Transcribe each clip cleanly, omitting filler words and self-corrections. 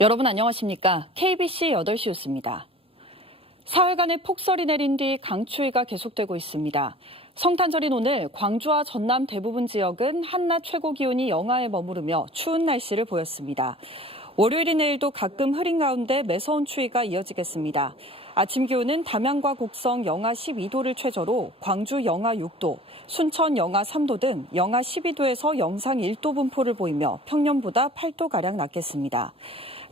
여러분 안녕하십니까? KBC 8시 뉴스입니다. 사흘간의 폭설이 내린 뒤 강추위가 계속되고 있습니다. 성탄절인 오늘 광주와 전남 대부분 지역은 한낮 최고 기온이 영하에 머무르며 추운 날씨를 보였습니다. 월요일인 내일도 가끔 흐린 가운데 매서운 추위가 이어지겠습니다. 아침 기온은 담양과 곡성 영하 12도를 최저로 광주 영하 6도, 순천 영하 3도 등 영하 12도에서 영상 1도 분포를 보이며 평년보다 8도가량 낮겠습니다.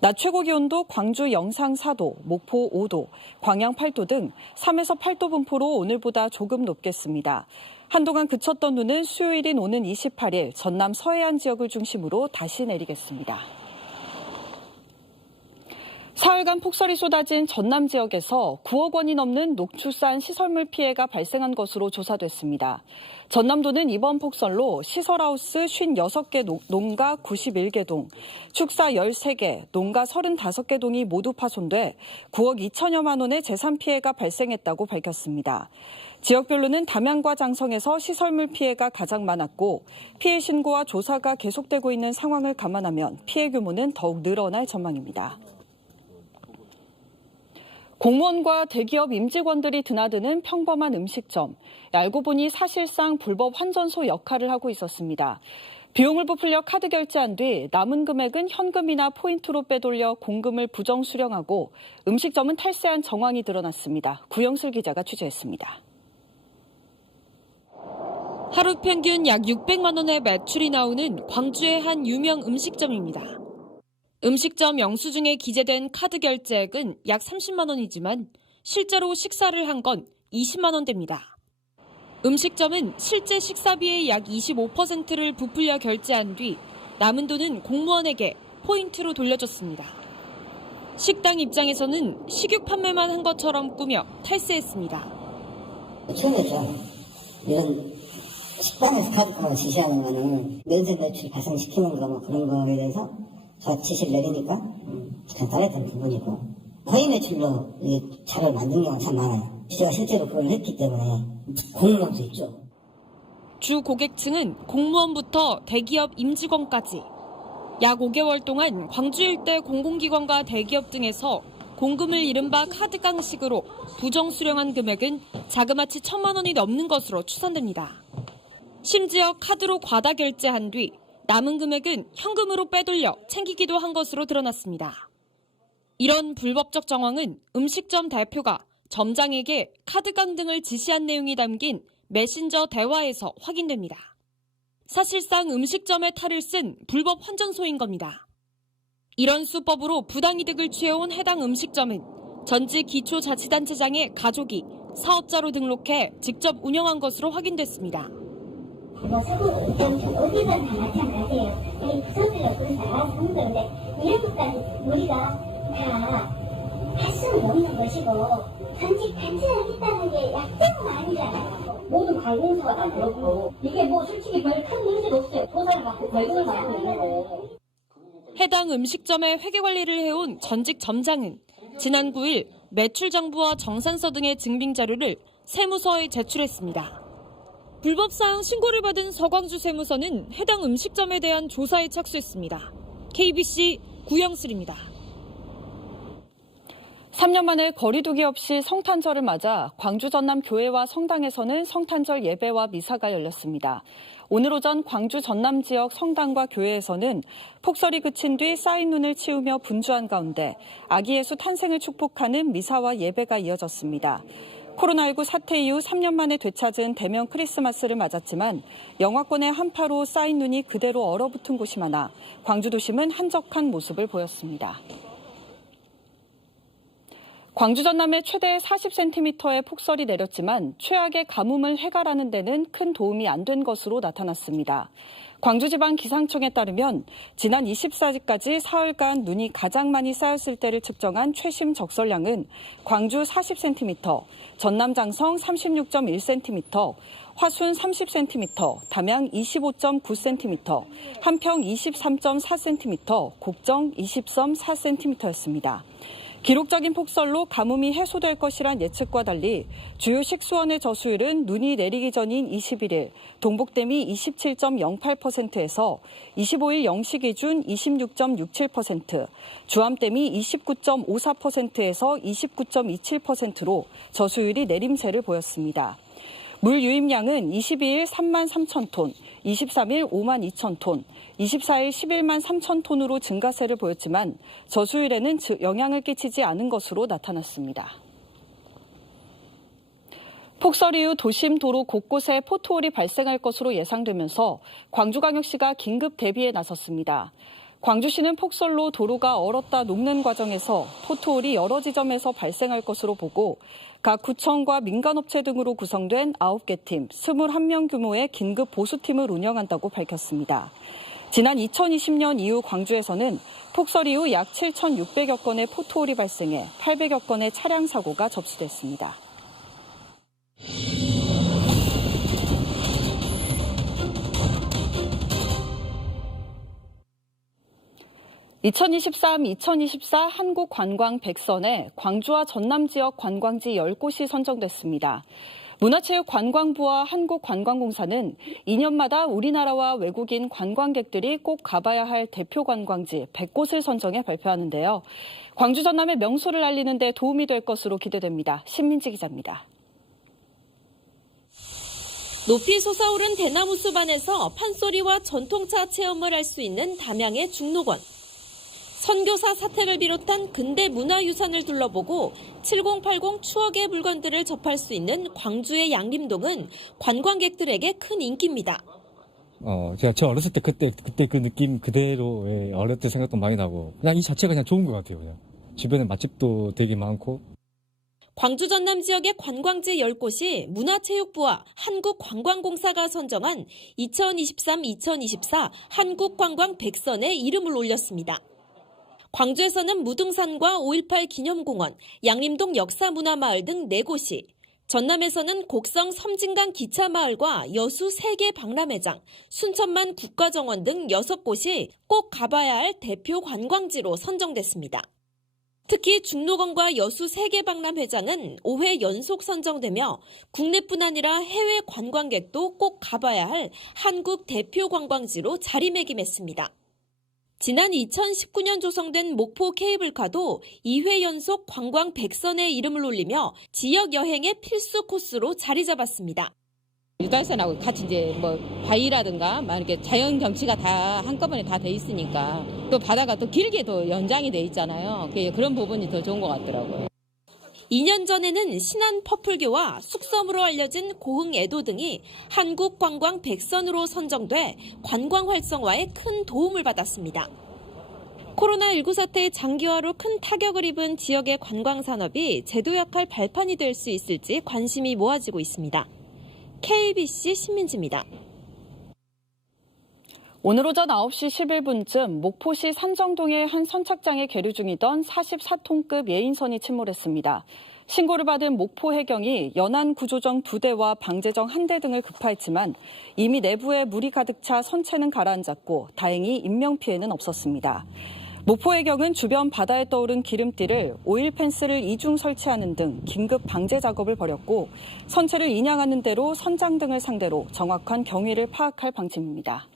낮 최고 기온도 광주 영상 4도, 목포 5도, 광양 8도 등 3에서 8도 분포로 오늘보다 조금 높겠습니다. 한동안 그쳤던 눈은 수요일인 오는 28일 전남 서해안 지역을 중심으로 다시 내리겠습니다. 사흘간 폭설이 쏟아진 전남 지역에서 9억 원이 넘는 녹출산 시설물 피해가 발생한 것으로 조사됐습니다. 전남도는 이번 폭설로 시설하우스 56개 농가 91개 동, 축사 13개, 농가 35개 동이 모두 파손돼 9억 2천여만 원의 재산 피해가 발생했다고 밝혔습니다. 지역별로는 담양과 장성에서 시설물 피해가 가장 많았고 피해 신고와 조사가 계속되고 있는 상황을 감안하면 피해 규모는 더욱 늘어날 전망입니다. 공무원과 대기업 임직원들이 드나드는 평범한 음식점. 알고 보니 사실상 불법 환전소 역할을 하고 있었습니다. 비용을 부풀려 카드 결제한 뒤 남은 금액은 현금이나 포인트로 빼돌려 공금을 부정 수령하고 음식점은 탈세한 정황이 드러났습니다. 구영슬 기자가 취재했습니다. 하루 평균 약 600만 원의 매출이 나오는 광주의 한 유명 음식점입니다. 음식점 영수증에 기재된 카드 결제액은 약 30만 원이지만 실제로 식사를 한 건 20만 원대입니다. 음식점은 실제 식사비의 약 25%를 부풀려 결제한 뒤 남은 돈은 공무원에게 포인트로 돌려줬습니다. 식당 입장에서는 식육 판매만 한 것처럼 꾸며 탈세했습니다. 처음이죠. 이런 식당에서 카드 지시하는 거는 면세 매출 발생시키는 거 뭐 그런 거에 대해서 지시를 내리니까 그냥 따라야 되는 부분이고 허위 매출로 차를 만든 경우가 참 많아요. 제가 실제로 그걸 했기 때문에 공무원도 있죠. 주 고객층은 공무원부터 대기업 임직원까지 약 5개월 동안 광주 일대 공공기관과 대기업 등에서 공금을 이른바 카드깡식으로 부정 수령한 금액은 자그마치 1,000만 원이 넘는 것으로 추산됩니다. 심지어 카드로 과다 결제한 뒤 남은 금액은 현금으로 빼돌려 챙기기도 한 것으로 드러났습니다. 이런 불법적 정황은 음식점 대표가 점장에게 카드깡 등을 지시한 내용이 담긴 메신저 대화에서 확인됩니다. 사실상 음식점의 탈을 쓴 불법 환전소인 겁니다. 이런 수법으로 부당이득을 취해온 해당 음식점은 전직 기초자치단체장의 가족이 사업자로 등록해 직접 운영한 것으로 확인됐습니다. 서구 어디든 다 마찬가지예요. 이 부서들과 그래서 알아서 하는 건데 이런 것까지 우리가 다 할 수는 없는 것이고 전직 단체하겠다는 게 약점은 아니잖아요. 모든 관공서가 다 그렇고 이게 뭐 솔직히 별 큰 문제도 없어요. 조사를 받고 벌금을 받고 있는 거예요. 해당 음식점의 회계관리를 해온 전직 점장은 지난 9일 매출장부와 정산서 등의 증빙자료를 세무서에 제출했습니다. 불법사항 신고를 받은 서광주 세무서는 해당 음식점에 대한 조사에 착수했습니다. KBC 구영슬입니다. 3년 만에 거리두기 없이 성탄절을 맞아 광주 전남 교회와 성당에서는 성탄절 예배와 미사가 열렸습니다. 오늘 오전 광주 전남 지역 성당과 교회에서는 폭설이 그친 뒤 쌓인 눈을 치우며 분주한 가운데 아기 예수 탄생을 축복하는 미사와 예배가 이어졌습니다. 코로나19 사태 이후 3년 만에 되찾은 대면 크리스마스를 맞았지만 영하권의 한파로 쌓인 눈이 그대로 얼어붙은 곳이 많아 광주 도심은 한적한 모습을 보였습니다. 광주 전남에 최대 40cm의 폭설이 내렸지만 최악의 가뭄을 해결하는 데는 큰 도움이 안 된 것으로 나타났습니다. 광주지방기상청에 따르면 지난 24일까지 사흘간 눈이 가장 많이 쌓였을 때를 측정한 최심 적설량은 광주 40cm, 전남 장성 36.1cm, 화순 30cm, 담양 25.9cm, 한평 23.4cm, 곡정 20.4cm였습니다. 기록적인 폭설로 가뭄이 해소될 것이란 예측과 달리 주요 식수원의 저수율은 눈이 내리기 전인 21일 동북댐이 27.08%에서 25일 0시 기준 26.67%, 주암댐이 29.54%에서 29.27%로 저수율이 내림세를 보였습니다. 물 유입량은 22일 3만 3천 톤, 23일 5만 2천 톤, 24일 11만 3천 톤으로 증가세를 보였지만 저수율에는 영향을 끼치지 않은 것으로 나타났습니다. 폭설 이후 도심 도로 곳곳에 포트홀이 발생할 것으로 예상되면서 광주광역시가 긴급 대비에 나섰습니다. 광주시는 폭설로 도로가 얼었다 녹는 과정에서 포트홀이 여러 지점에서 발생할 것으로 보고 각 구청과 민간업체 등으로 구성된 9개 팀, 21명 규모의 긴급 보수팀을 운영한다고 밝혔습니다. 지난 2020년 이후 광주에서는 폭설 이후 약 7,600여 건의 포트홀이 발생해 800여 건의 차량 사고가 접수됐습니다. 2023-2024 한국관광 100선에 광주와 전남 지역 관광지 10곳이 선정됐습니다. 문화체육관광부와 한국관광공사는 2년마다 우리나라와 외국인 관광객들이 꼭 가봐야 할 대표 관광지 100곳을 선정해 발표하는데요. 광주 전남의 명소를 알리는 데 도움이 될 것으로 기대됩니다. 신민지 기자입니다. 높이 솟아오른 대나무 숲안에서 판소리와 전통차 체험을 할 수 있는 담양의 중록원. 선교사 사택을 비롯한 근대 문화유산을 둘러보고 7080 추억의 물건들을 접할 수 있는 광주의 양림동은 관광객들에게 큰 인기입니다. 제가 저 어렸을 때 그때 그 느낌 그대로 어렸을 때 생각도 많이 나고 그냥 이 자체가 그냥 좋은 것 같아요. 그냥 주변에 맛집도 되게 많고. 광주 전남 지역의 관광지 10곳이 문화체육부와 한국관광공사가 선정한 2023-2024 한국관광 100선에 이름을 올렸습니다. 광주에서는 무등산과 5.18 기념공원, 양림동 역사문화마을 등 4곳이, 전남에서는 곡성 섬진강 기차마을과 여수 세계 박람회장, 순천만 국가정원 등 6곳이 꼭 가봐야 할 대표 관광지로 선정됐습니다. 특히 중록원과 여수 세계 박람회장은 5회 연속 선정되며 국내뿐 아니라 해외 관광객도 꼭 가봐야 할 한국 대표 관광지로 자리매김했습니다. 지난 2019년 조성된 목포 케이블카도 2회 연속 관광 100선에 이름을 올리며 지역 여행의 필수 코스로 자리 잡았습니다. 유달산하고 같이 이제 바위라든가 막 이렇게 자연 경치가 다 한꺼번에 다 돼 있으니까 또 바다가 또 길게 더 연장이 돼 있잖아요. 그런 부분이 더 좋은 것 같더라고요. 2년 전에는 신안 퍼플교와 숙섬으로 알려진 고흥 애도 등이 한국 관광 100선으로 선정돼 관광 활성화에 큰 도움을 받았습니다. 코로나19 사태의 장기화로 큰 타격을 입은 지역의 관광 산업이 제도약할 발판이 될 수 있을지 관심이 모아지고 있습니다. KBC 신민지입니다. 오늘 오전 9시 11분쯤 목포시 산정동의 한 선착장에 계류 중이던 44톤급 예인선이 침몰했습니다. 신고를 받은 목포해경이 연안 구조정 2대와 방제정 1대 등을 급파했지만 이미 내부에 물이 가득 차 선체는 가라앉았고 다행히 인명피해는 없었습니다. 목포해경은 주변 바다에 떠오른 기름띠를 오일 펜스를 이중 설치하는 등 긴급 방제 작업을 벌였고 선체를 인양하는 대로 선장 등을 상대로 정확한 경위를 파악할 방침입니다.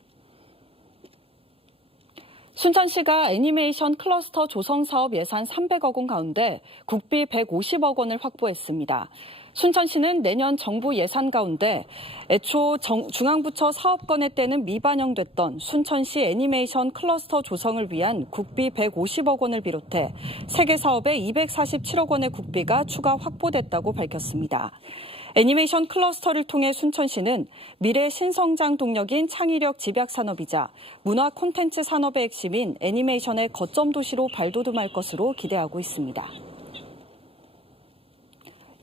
순천시가 애니메이션 클러스터 조성 사업 예산 300억 원 가운데 국비 150억 원을 확보했습니다. 순천시는 내년 정부 예산 가운데 애초 중앙부처 사업건에 때는 미반영됐던 순천시 애니메이션 클러스터 조성을 위한 국비 150억 원을 비롯해 3개 사업에 247억 원의 국비가 추가 확보됐다고 밝혔습니다. 애니메이션 클러스터를 통해 순천시는 미래 신성장 동력인 창의력 집약 산업이자 문화 콘텐츠 산업의 핵심인 애니메이션의 거점 도시로 발돋움할 것으로 기대하고 있습니다.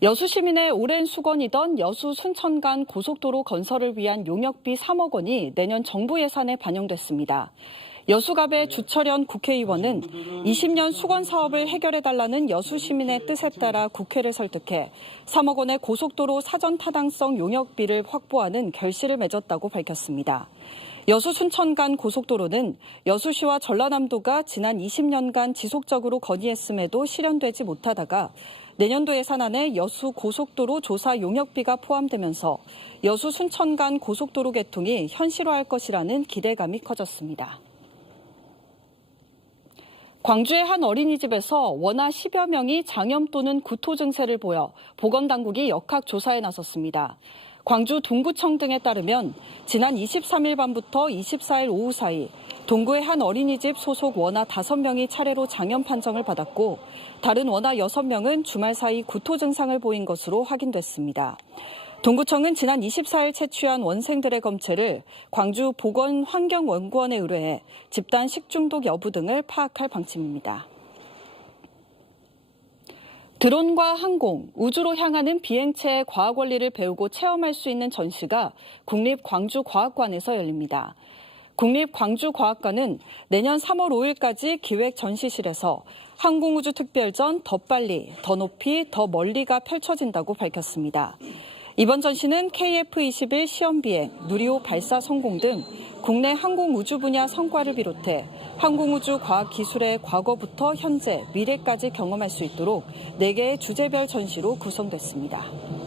여수 시민의 오랜 수건이던 여수 순천 간 고속도로 건설을 위한 용역비 3억 원이 내년 정부 예산에 반영됐습니다. 여수갑의 주철현 국회의원은 20년 수건 사업을 해결해달라는 여수 시민의 뜻에 따라 국회를 설득해 3억 원의 고속도로 사전 타당성 용역비를 확보하는 결실을 맺었다고 밝혔습니다. 여수 순천 간 고속도로는 여수시와 전라남도가 지난 20년간 지속적으로 건의했음에도 실현되지 못하다가 내년도 예산안에 여수 고속도로 조사 용역비가 포함되면서 여수 순천 간 고속도로 개통이 현실화할 것이라는 기대감이 커졌습니다. 광주의 한 어린이집에서 원아 10여 명이 장염 또는 구토 증세를 보여 보건당국이 역학조사에 나섰습니다. 광주 동구청 등에 따르면 지난 23일 밤부터 24일 오후 사이 동구의 한 어린이집 소속 원아 5명이 차례로 장염 판정을 받았고 다른 원아 6명은 주말 사이 구토 증상을 보인 것으로 확인됐습니다. 동구청은 지난 24일 채취한 원생들의 검체를 광주 보건환경연구원에 의뢰해 집단 식중독 여부 등을 파악할 방침입니다. 드론과 항공, 우주로 향하는 비행체의 과학 원리를 배우고 체험할 수 있는 전시가 국립광주과학관에서 열립니다. 국립광주과학관은 내년 3월 5일까지 기획 전시실에서 항공우주특별전 더 빨리, 더 높이, 더 멀리가 펼쳐진다고 밝혔습니다. 이번 전시는 KF-21 시험비행, 누리호 발사 성공 등 국내 항공우주 분야 성과를 비롯해 항공우주 과학기술의 과거부터 현재, 미래까지 경험할 수 있도록 4개의 주제별 전시로 구성됐습니다.